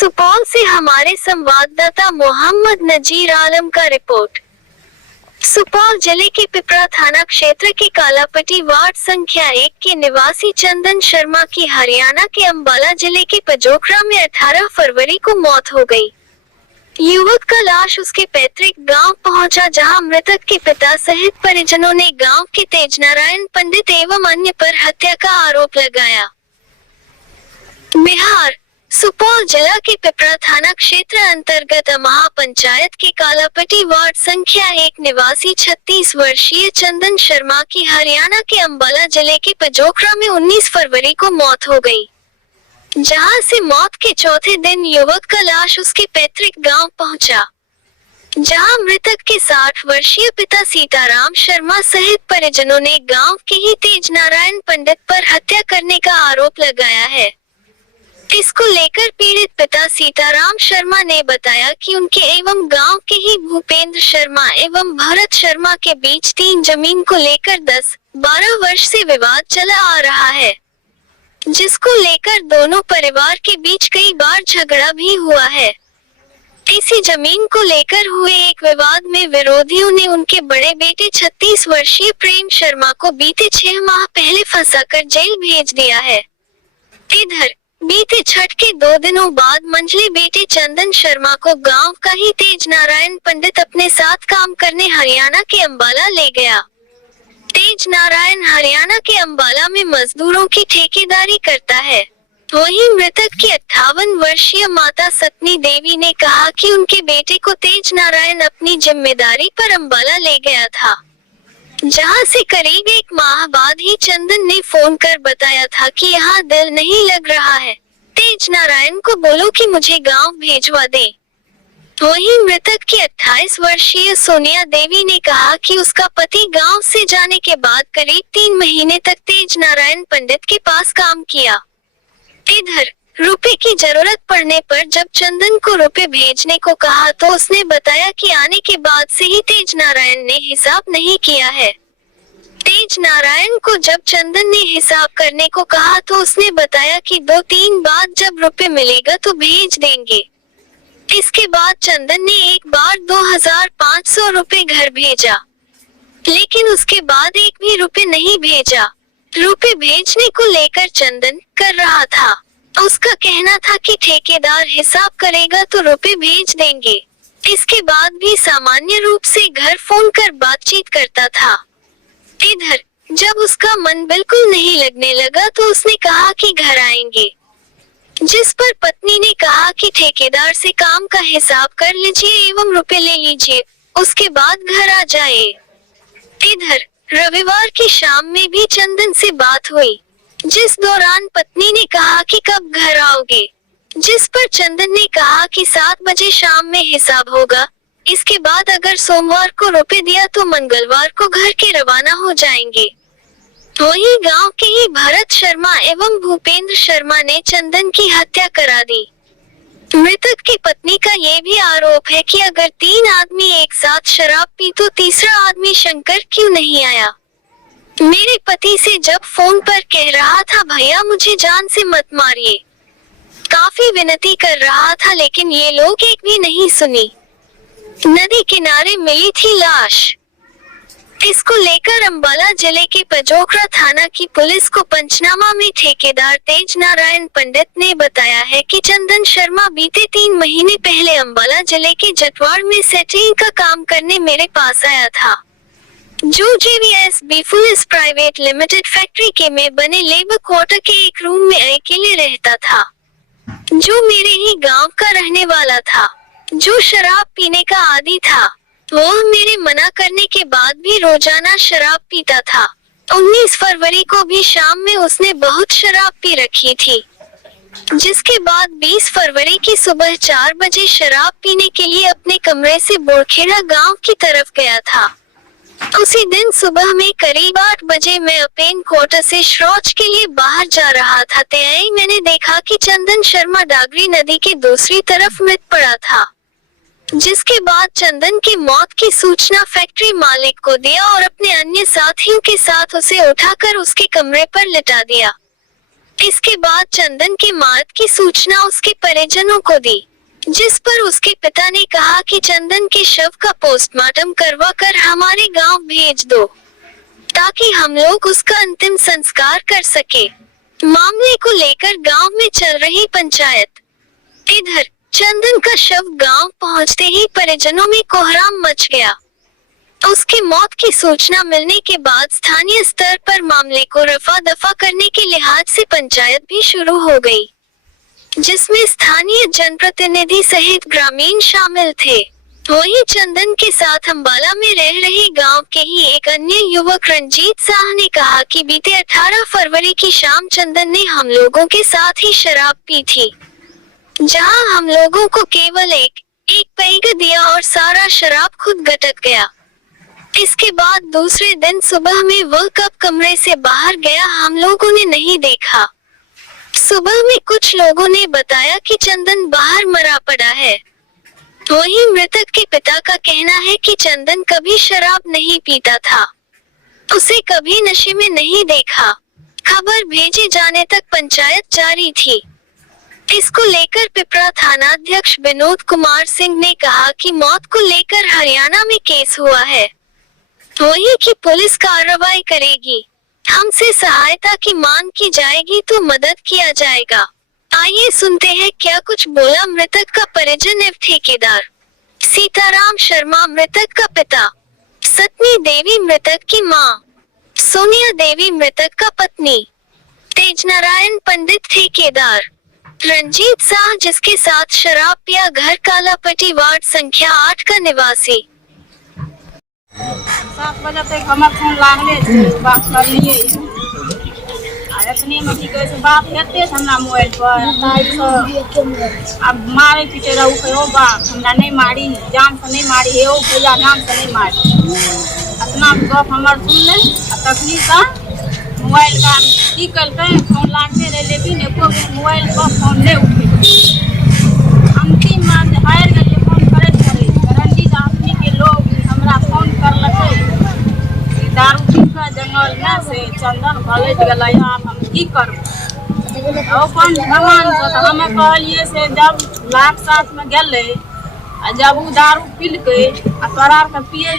सुपौल से हमारे संवाददाता मोहम्मद नजीर आलम का रिपोर्ट। सुपौल जिले के पिपरा थाना क्षेत्र के कालापट्टी वार्ड संख्या 1 के निवासी चंदन शर्मा की हरियाणा के अंबाला जिले के पजोखरा में 18 फरवरी को मौत हो गई। युवक का लाश उसके पैतृक गांव पहुंचा, जहां मृतक के पिता सहित परिजनों ने गांव के तेजनारायण पंडित एवं अन्य पर हत्या का आरोप लगाया। बिहार सुपौल जिला के पिपरा थाना क्षेत्र अंतर्गत अमहा पंचायत के कालापट्टी वार्ड संख्या 1 निवासी 36 वर्षीय चंदन शर्मा की हरियाणा के अंबाला जिले के पजोखरा में 19 फरवरी को मौत हो गई, जहां से मौत के चौथे दिन युवक का लाश उसके पैतृक गांव पहुंचा, जहां मृतक के 60 वर्षीय पिता सीताराम शर्मा सहित परिजनों ने गांव के ही तेजनारायण पंडित पर हत्या करने का आरोप लगाया है। इसको लेकर पीड़ित पिता सीताराम शर्मा ने बताया कि उनके एवं गांव के ही भूपेंद्र शर्मा एवं भरत शर्मा के बीच 3 जमीन को लेकर 10-12 वर्ष से विवाद चला आ रहा है, जिसको लेकर दोनों परिवार के बीच कई बार झगड़ा भी हुआ है। इसी जमीन को लेकर हुए एक विवाद में विरोधियों ने उनके बड़े बेटे 36 वर्षीय प्रेम शर्मा को बीते 6 माह पहले फंसाकर जेल भेज दिया है। इधर बीते छठ के 2 दिनों बाद मंझले बेटे चंदन शर्मा को गांव का ही तेजनारायण पंडित अपने साथ काम करने हरियाणा के अंबाला ले गया। तेजनारायण हरियाणा के अंबाला में मजदूरों की ठेकेदारी करता है। वहीं मृतक की 58 वर्षीय माता सतनी देवी ने कहा कि उनके बेटे को तेजनारायण अपनी जिम्मेदारी पर अंबाला ले गया था, जहां से करीब 1 माह बाद ही चंदन ने फोन कर बताया था कि यहाँ दिल नहीं लग रहा है, तेजनारायण को बोलो कि मुझे गांव भेजवा दे। वहीं मृतक की 28 वर्षीय सोनिया देवी ने कहा कि उसका पति गांव से जाने के बाद करीब 3 महीने तक तेजनारायण पंडित के पास काम किया। इधर रुपए की जरूरत पड़ने पर जब चंदन को रुपए भेजने को कहा तो उसने बताया कि आने के बाद से ही तेजनारायण ने हिसाब नहीं किया है। तेजनारायण को जब चंदन ने हिसाब करने को कहा तो उसने बताया कि 2-3 बाद जब रुपए मिलेगा तो भेज देंगे। इसके बाद चंदन ने एक बार 2500 रुपए घर भेजा, लेकिन उसके बाद एक भी रुपए नहीं भेजा। रुपए भेजने को लेकर चंदन कर रहा था। उसका कहना था कि ठेकेदार हिसाब करेगा तो रुपए भेज देंगे। इसके बाद भी सामान्य रूप से घर फोन कर बातचीत करता था। इधर जब उसका मन बिल्कुल नहीं लगने लगा तो उसने कहा कि घर आएंगे, जिस पर पत्नी ने कहा कि ठेकेदार से काम का हिसाब कर लीजिए एवं रुपए ले लीजिए, उसके बाद घर आ जाए। इधर रविवार की शाम में भी चंदन से बात हुई, जिस दौरान पत्नी ने कहा कि कब घर आओगे, जिस पर चंदन ने कहा कि 7 बजे शाम में हिसाब होगा। इसके बाद अगर सोमवार को रुपए दिया तो मंगलवार को घर के रवाना हो जाएंगे। वहीं गांव के ही भरत शर्मा एवं भूपेंद्र शर्मा ने चंदन की हत्या करा दी। मृतक की पत्नी का ये भी आरोप है कि अगर 3 आदमी एक साथ शराब पी तो तीसरा आदमी शंकर क्यों नहीं आया। मेरे पति से जब फोन पर कह रहा था भैया मुझे जान से मत मारिए, काफी विनती कर रहा था, लेकिन ये लोग एक भी नहीं सुनी। नदी किनारे मिली थी लाश। इसको लेकर अंबाला जिले के पजोखरा थाना की पुलिस को पंचनामा में ठेकेदार तेजनारायण पंडित ने बताया है कि चंदन शर्मा बीते 3 महीने पहले अंबाला जिले के जटवाड़ में सेटिंग का काम करने मेरे पास आया था, जो JVS बीफुलिस प्राइवेट लिमिटेड फैक्ट्री के में बने लेबर क्वार्टर के एक रूम में अकेले रहता था, जो मेरे ही गांव का रहने वाला था, जो शराब पीने का आदी था। वो मेरे मना करने के बाद भी रोजाना शराब पीता था। 19 फरवरी को भी शाम में उसने बहुत शराब पी रखी थी, जिसके बाद 20 फरवरी की सुबह 4 बजे शराब पीने के लिए अपने कमरे से बोरखेड़ा गांव की तरफ गया था। उसी दिन सुबह में करीब 8 बजे मैं अपने क्वार्टर से शौच के लिए बाहर जा रहा था, तभी मैंने देखा कि चंदन शर्मा डागरी नदी के दूसरी तरफ मृत पड़ा था, जिसके बाद चंदन की मौत की सूचना फैक्ट्री मालिक को दिया और अपने अन्य साथियों के साथ उसे उठाकर उसके कमरे पर लिटा दिया। इसके बाद चंदन की मौत की सूचना उसके परिजनों को दी, जिस पर उसके पिता ने कहा कि चंदन के शव का पोस्टमार्टम करवाकर हमारे गांव भेज दो, ताकि हम लोग उसका अंतिम संस्कार कर सके। मामले को लेकर गांव में चल रही पंचायत। इधर चंदन का शव गांव पहुंचते ही परिजनों में कोहराम मच गया। उसकी मौत की सूचना मिलने के बाद स्थानीय स्तर पर मामले को रफा दफा करने के लिहाज से पंचायत भी शुरू हो गई, जिसमें स्थानीय जनप्रतिनिधि सहित ग्रामीण शामिल थे। वहीं चंदन के साथ अंबाला में रह रहे गांव के ही एक अन्य युवक रंजीत साह ने कहा कि बीते 18 फरवरी की शाम चंदन ने हम लोगों के साथ ही शराब पी थी, जहां हम लोगों को केवल एक पैग दिया और सारा शराब खुद गटक गया। इसके बाद दूसरे दिन सुबह में वह कब कमरे से बाहर गया हम लोगों ने नहीं देखा। सुबह में कुछ लोगों ने बताया कि चंदन बाहर मरा पड़ा है। वहीं मृतक के पिता का कहना है कि चंदन कभी शराब नहीं पीता था, उसे कभी नशे में नहीं देखा। खबर भेजे जाने तक पंचायत जारी थी। इसको लेकर पिपरा थानाध्यक्ष विनोद कुमार सिंह ने कहा कि मौत को लेकर हरियाणा में केस हुआ है, वहीं की पुलिस कार्रवाई करेगी। हमसे सहायता की मांग की जाएगी तो मदद किया जाएगा। आइए सुनते हैं क्या कुछ बोला मृतक का परिजन एवं ठेकेदार। सीताराम शर्मा मृतक का पिता, सतनी देवी मृतक की मां, सोनिया देवी मृतक का पत्नी, तेजनारायण पंडित ठेकेदार, रंजीत साह जिसके साथ शराब पिया घर कालापट्टी वार्ड संख्या 8 का निवासी। 7 बजे तक हमार फोन लागले छै, बात करलिए इतने में की कहे से बात हेते हमरा मोबाइल पर। अब मारे पीटे रहू कहो बाप हमरा नहीं मारी, जान से नहीं मारी हे, भैया जान से नहीं मारी। इतना गप हमार सुन ले तखनी का मोबाइल का की करके फोन लागते रहे, लेकिन एको मोबाइल पर फोन नहीं उठे। अंतिम में हायर गए फोन करे रंजीत आदमी के लोग हमरा फोन करलके दारू पी के जंगल में से चंदन भलट गला, आप हम की करूँ अपन भगवान से। तो हमें कहलिए से जब लाख साथ में गले जब वो दारू पील के तोरार के पिए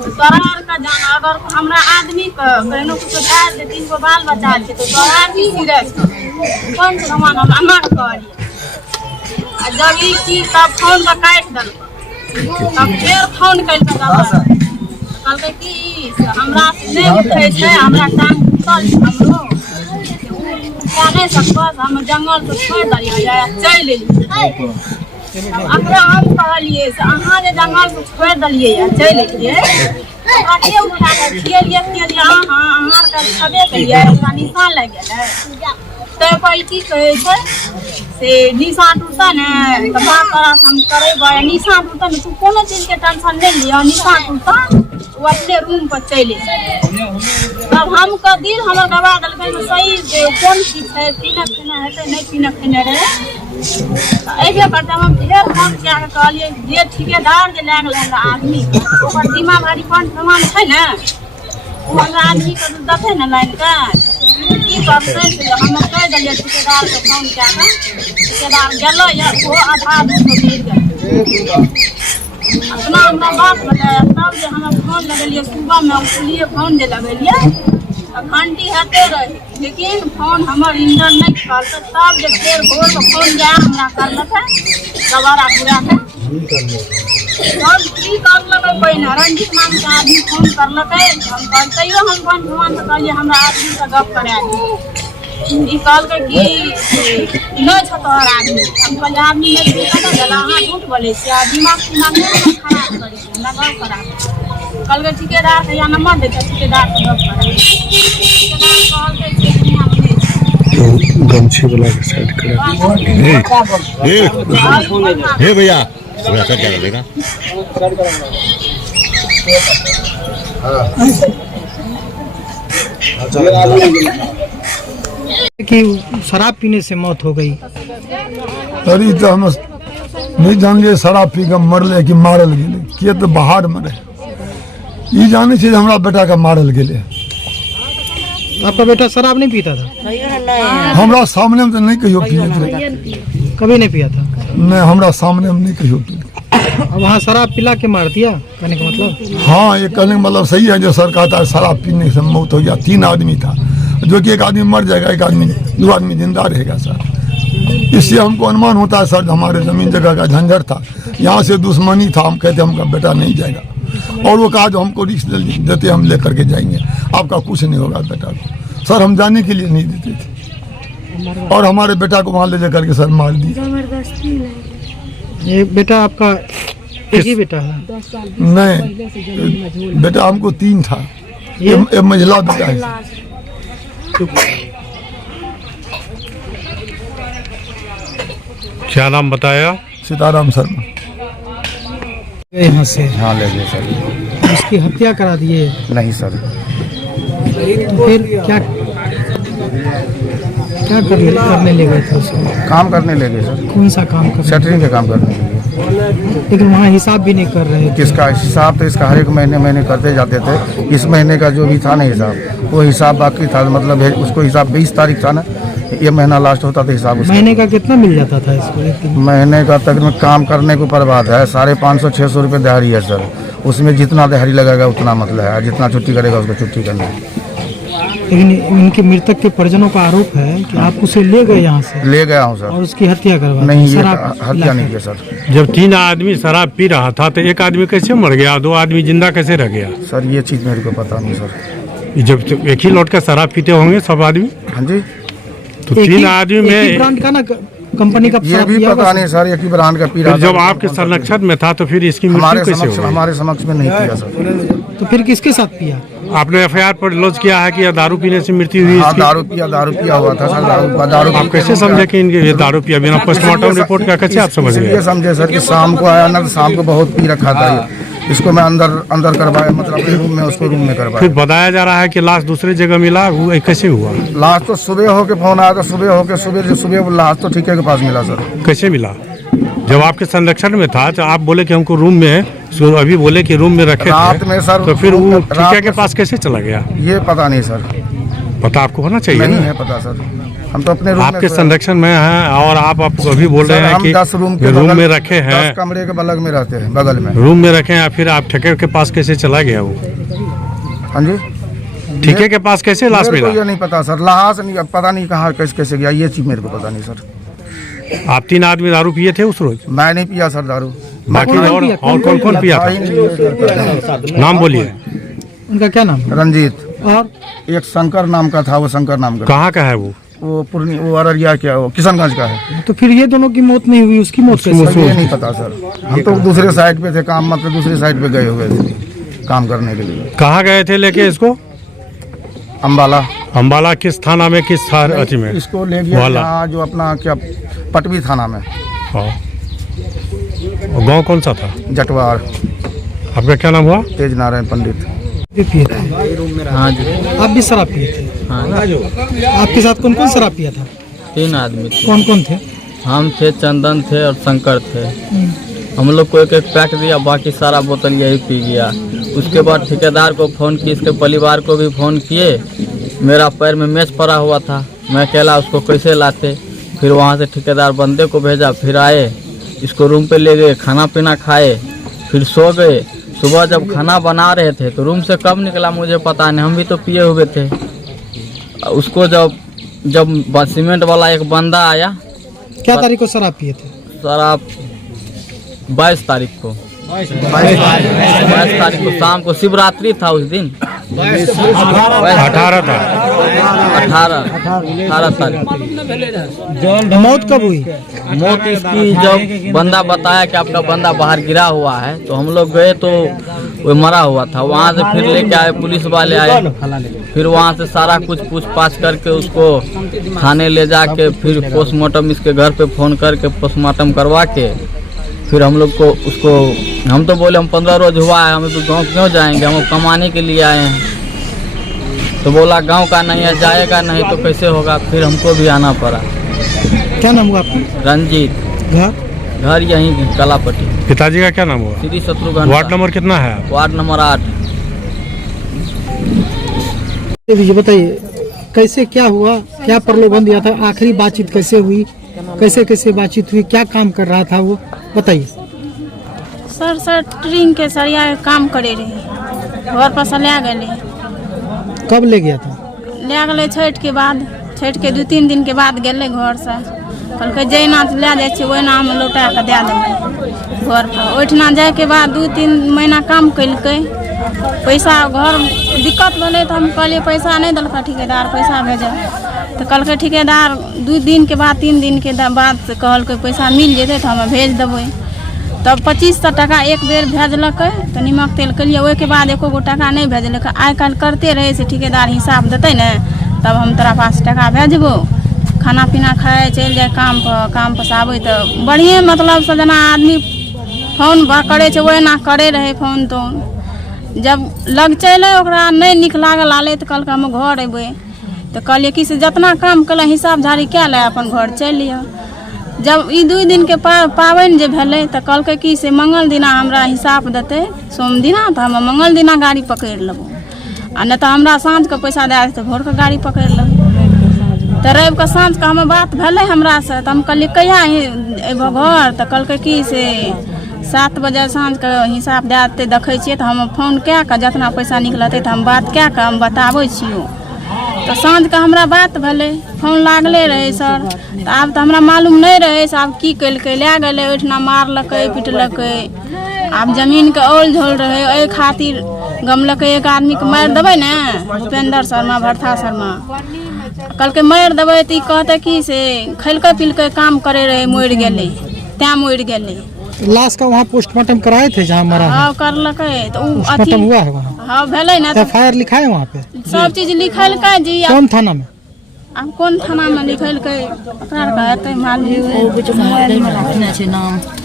तोरार का जान अगर हमरा आदमी के कहनो कुछ दार दे 3 गो बाल बच्चा छे तो तोरार की सीरियस कौन से भगवान हम अम्मा कहलिए। जब ई चीज तब फोन का काट दल तब फिर फोन कर के कहलके कि हमरा से नहीं उठे छै, हमरा टांग टूटल हमरो क्या नहीं सकबस, हम जंगल से छोड़ दिया चल एलिए। अकरा हम कहलिए से अहाँ जे जंगल से छोड़ दिलिए चल एलिए के उठा के खियलिए अहाँ के छबे करिए ओकरा निशान लग गेलै। तो कोई की कहे छै से निशान टूटता ने तो बात करा हम करेबै, निशान टूटता ने तू कोनो चीज के टेंशन नहीं लिया, निशान टूटता वो अपने रूम पर चले। तब हम का दिल हमर गवा दलकै तो सही कौन चीज है पीना खाना है नहीं पीना खाना रहे। ऐसे करते हम फिर फोन क्या कहलिए जे ठेकेदार जे लाग हमरा आदमी ओकर दिमाग भारी कोन सामान छै ने वो हमरा आदमी के दथे न लाइन का की करते से हम कह दिलिए ठेकेदार के फोन क्या का ठेकेदार गेलो या वो आधा दूर गिर गए। अपना हमरा बात बताया तब जे हम फोन लगलिए सुबह में उठलिए फोन जे लगलिए घंटी हटे रहे, लेकिन फोन हमर इंजन नहीं करते। तब जे फिर भोर के फोन जाए हमरा करलकै दोबारा पूरा के हम की करलकै पहिने रंजीत नाम के आदमी फोन करलकै हम कहतैयो हम फोन भगवान से कहलिए हमरा आदमी से गप करा दी। ई कहलकै कि नहीं छ तोहर आदमी, हम कहलिए आदमी नहीं पता चला अहाँ झूठ बोले से दिमाग नहीं खराब करी लगा खराब। कहलकै ठेकेदार के या नंबर दे ठेकेदार से गप करा। ठेकेदार कहलकै कि दुनिया में नहीं गमछी वाला के साइड करा हे भैया वैसा क्या कर देगा कि शराब पीने से मौत हो गई। अरे तो हम नहीं जानलिए शराब पी के मरले कि मारल गेले, किए तो बाहर मरे ई जाने छे हमरा बेटा के मारल गेले। आपका बेटा शराब नहीं पीता था? हमरा सामने में तो नहीं कहियो पिए थे, कभी नहीं पिया था? नहीं हमरा सामने में नहीं कहियो पिए। अब वहाँ शराब पिला के मार दिया, कहने का मतलब? हाँ, ये कहने का मतलब सही है जो सर कहता है शराब पीने से मौत हो गया। 3 आदमी था, जो कि एक आदमी मर जाएगा, एक आदमी 2 आदमी जिंदा रहेगा सर। इससे हमको अनुमान होता है सर हमारे जमीन जगह का झंझट था, यहाँ से दुश्मनी था, हम कहते हमका बेटा नहीं जाएगा, और वो कहा जो हमको रिस्क देते हम लेकर के जाएंगे, आपका कुछ नहीं होगा बेटा को। सर हम जाने के लिए नहीं देते थे, और हमारे बेटा को वहाँ ले जाकर के सर मार दिया। ये बेटा आपका एक ही बेटा है? नहीं, बेटा हमको 3 था, ये महिला बेटा है। क्या नाम बताया? सीताराम शर्मा। यहाँ से हाँ ले गए सर। उसकी हत्या करा दिए? नहीं सर। तो फिर क्या करने ले गए थे उसको? काम करने ले गए सर। कौन सा काम करने? शटरिंग का काम करने के लिए। लेकिन वहाँ हिसाब भी नहीं कर रहे थे? किसका हिसाब? तो इसका हर एक महीने करते जाते थे। इस महीने का जो भी था ना हिसाब, वो हिसाब बाकी था, मतलब उसको हिसाब 20 तारीख था ना, ये महीना लास्ट होता था हिसाब। महीने का कितना मिल जाता था इसको एक दिन? महीने का तकरीबन काम करने के ऊपर बात है, 550-600 रुपये दिहाड़ी है सर। उसमें जितना दिहाड़ी लगेगा उतना मतलब है, जितना छुट्टी करेगा उसको छुट्टी करना है। लेकिन इनके मृतक के परिजनों का आरोप है कि आप उसे ले गए यहाँ से? ले गया हूँ सर। और उसकी हत्या करवा? नहीं, ये हत्या नहीं किया सर। जब 3 आदमी शराब पी रहा था तो एक आदमी कैसे मर गया, 2 आदमी जिंदा कैसे रह गया? सर ये चीज़ मेरे को पता नहीं सर। जब तो एक ही लौट का शराब पीते होंगे सब आदमी, हाँ जी। तो 3 आदमी में ब्रांड का ना कंपनी का ये भी पता नहीं सर, एक ही ब्रांड का पी रहा था। जब आपके संरक्षण में था तो फिर इसकी मृत्यु कैसे हुई? हमारे समक्ष में नहीं किया सर। तो फिर किसके साथ पिया? आपने FIR पर लॉन्च किया है कि यह दारू पीने से मृत्यु हुई हाँ, इसकी? दारू पिया हुआ था सर। दारू आप कैसे समझे कि इनके ये दारू पिया बिना पोस्टमार्टम रिपोर्ट का? कैसे आप समझ गए? ये समझे सर कि शाम को आया ना, तो शाम को बहुत पी रखा था ये। इसको मैं अंदर करवाया, मतलब अपने रूम में, उसको रूम में करवाया। फिर बताया जा रहा है कि लाश दूसरी जगह मिला, वो कैसे हुआ? लाश तो सुबह होके फोन आया था, सुबह लाश तो ठीके के पास मिला सर। कैसे मिला? जब आपके संरक्षण में था तो आप बोले कि हमको रूम में, अभी बोले कि रूम में रखे रात थे, में सर। तो फिर वो ठीके के पास कैसे चला गया? ये पता नहीं सर, पता आपको होना चाहिए नहीं ना? है पता सर। हम तो अपने रूम आपके में संरक्षण में हैं और आप अभी बोल रहे हैं कि 10 रूम में रखे हैं, 10 कमरे के बगल में रहते हैं, बगल में रूम में रखे हैं, फिर आप ठेके के पास कैसे चला गया वो? हाँ जी। ठेके के पास कैसे लाश मेरे को मिला? ये नहीं पता सर, लाश नहीं, पता नहीं कहाँ कैसे गया, ये चीज मेरे को पता नहीं सर। आप 3 आदमी दारू पिए थे उस रोज? मैं नहीं पिया सर दारू। बाकी और कौन पिया था? नाम बोलिए। उनका क्या नाम? रंजीत। और एक शंकर नाम का था, वो शंकर नाम का। कहाँ का है वो? वो अररिया क्या, वो किशनगंज का है। तो फिर ये दोनों की मौत नहीं हुई, उसकी मौत कैसे? सर ये नहीं पता सर, हम तो दूसरे साइड पे थे, काम मतलब दूसरे साइड पे गए हुए थे काम करने के लिए। कहाँ गए थे लेके इसको? अम्बाला। अम्बाला किस थाना में, किस अथी में? इसको ले गया यहाँ जो अपना क्या पटवी थाना में। हाँ। गाँव कौन सा था? जटवार। आपका क्या नाम हुआ? तेज नारायण पंडित। भी पिए थे? हाँ जी। आप भी शराब पिए थे? हाँ। आपके साथ कौन कौन शराब पिया था? 3 आदमी थे। कौन कौन थे? हम थे, चंदन थे और शंकर थे। हम लोग को एक पैक दिया, बाकी सारा बोतल यही पी गया। उसके बाद ठेकेदार को फ़ोन किए, इसके परिवार को भी फ़ोन किए। मेरा पैर में मैच पड़ा हुआ था, मैं अकेला उसको कैसे लाते। फिर वहाँ से ठेकेदार बंदे को भेजा, फिर आए, इसको रूम पे ले गए, खाना पीना खाए, फिर सो गए। सुबह जब खाना बना रहे थे तो रूम से कब निकला मुझे पता नहीं, हम भी तो पिए हुए थे। उसको जब सीमेंट वाला एक बंदा आया। क्या तारीख को शराब पिए थे? शराब 22 तारीख को। 22 तारीख को शाम को, शिवरात्रि था उस दिन। 18 था। 18 तारीख। मौत कब हुई? मौत इसकी जब बंदा बताया कि आपका बंदा बाहर गिरा हुआ है, तो हम लोग गए तो वो मरा हुआ था। वहाँ से फिर लेके आए, पुलिस वाले आए, फिर वहाँ से सारा कुछ पूछताछ करके उसको थाने ले जाके फिर पोस्टमार्टम, इसके घर पे फ़ोन करके पोस्टमार्टम करवा के फिर हम लोग को उसको, हम तो बोले हम 15 रोज हुआ है, हम तो गाँव क्यों जाएंगे, हम कमाने के लिए आए हैं। तो बोला गांव का नहीं है, जाएगा नहीं तो कैसे होगा। फिर हमको भी आना पड़ा। क्या नाम हुआ आपका? रंजीत। घर यहीं कलापट्टी। पिताजी का क्या नाम हुआ? श्री शत्रुघ्न। वार्ड नंबर कितना है? Ward number 8। ये बताइए, कैसे क्या हुआ, क्या प्रलोभन दिया था, आखिरी बातचीत कैसे हुई, कैसे कैसे बातचीत हुई, क्या काम कर रहा था वो बताइए। सर ट्रेन के सरिया के काम करे रहे, घर पर से ले गए। कब ले गया था? ले गए छठ के बाद, छठ के 2-3 दिन के बाद गए घर से। कहल जहिना ले जाए छी ओहिना हम लौटा के दे देबै घर पर। ओहिठिना जाए के बाद 2-3 महीना काम कैलकै, पैसा घर दिक्कत भेलै तो हम कहलिए पैसा नहीं दिलकै ठेकेदार, पैसा भेजऽ। तो कहलकै ठेकेदार 2 दिन के बाद 3 दिन के बाद कहलकै पैसा मिल जेतै तो हम भेज देबै। तब 2500 टका एक बेर भेजलकै, तो निमक तेल केलिए, ओहिके बाद एको गो टका नहीं भेजलकै। आइ काल्हि करते रहे से ठेकेदार हिसाब देतै ने तब हम तोरा पास टका भेजबो। खाना पीना खाए चलि जाए काम पर से आबै तो बढ़िए मतलब से जेना आदमी फोन करे छै ओहिना करे रहे फोन तोन। जब लग चले ओकरा नहीं नीक लागल आले तो कहलकै हम घर अयबै। तो कहलिए कि से जितना काम कल हिसाब झाड़ी कए ले अपन घर चलि लिअ। जब ई 2 दिन के पाबनि जे भेलै तो कहलकै कि से मंगल दिना हमरा हिसाब देतै, सोम दिना तो हम मंगल दिना गाड़ी पकड़ि लेबो, आ नहीं तो हमरा साँझ के पैसा दे देतै भोर के गाड़ी पकड़ि लेबै। तो रवि के साँझ के हम बात भेलै हमरा से, तो हम कहलिए कहिया अयबो घर? तो कहलकै कि से 7 बजे साँझ के हिसाब दे देतै, देखै छियै। तो हम फोन कए कऽ जितना पैसा निकलतै तो हम बात कए कऽ हम बताबै छियौ। तो साँझ के हमरा बात भेलै, फोन लागले रहे सर। तो आब तो हमरा मालूम नहीं रहे से आब की कैलकै, ले गेलै ओहिठिना मारलकै पिटलकै। आब जमीन के ओल झोल रहे, एहि खातिर गमलकै एक आदमी के मारि देबै ने, भूपेंद्र शर्मा भरथा शर्मा। कहलकै मारि देबै तो ई कहते कि से खैलकै पिलकै काम करे रहे मरि गेलै, तैं मरि गेलै। लाश का वहाँ पोस्टमार्टम कराए थे जहाँ मरा है? हाँ करलकै। तो पोस्टमार्टम हुआ है वहाँ? हाँ भेलै ना। FIR लिखा है वहाँ पे? सब चीज लिखलकै जी। कौन थाना में? अब कौन थाना में लिखलकै ओकरा कहते मालूम।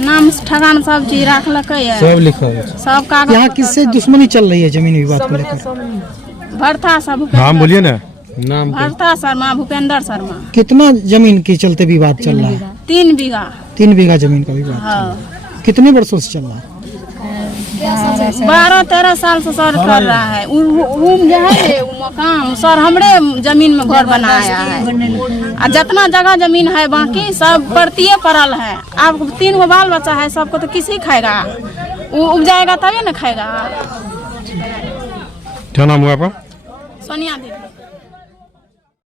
नाम ठगान सब चीज रखलकै है, सब लिखा है। सब कागज। यहाँ किससे दुश्मनी चल रही है जमीन विवाद को लेकर? भरथा सब नाम बोलिए ना। नाम भरथा शर्मा, भूपेंद्र शर्मा। कितना जमीन के चलते विवाद चल रहा है? 3 बीघा। 3 बीघा जमीन का विवाद। हाँ। कितने वर्षों से चल रहा है? 12-13 साल से सर कर रहा है। रूम जो है वो मकान सर हमरे जमीन में घर बनाया है, और जितना जगह जमीन है बाकी सब परतिये पड़ल है। अब 3 गो बाल बच्चा है, सबको तो किसी खाएगा, वो उपजाएगा तभी ना खाएगा। क्या नाम हुआ आपका? सोनिया देवी।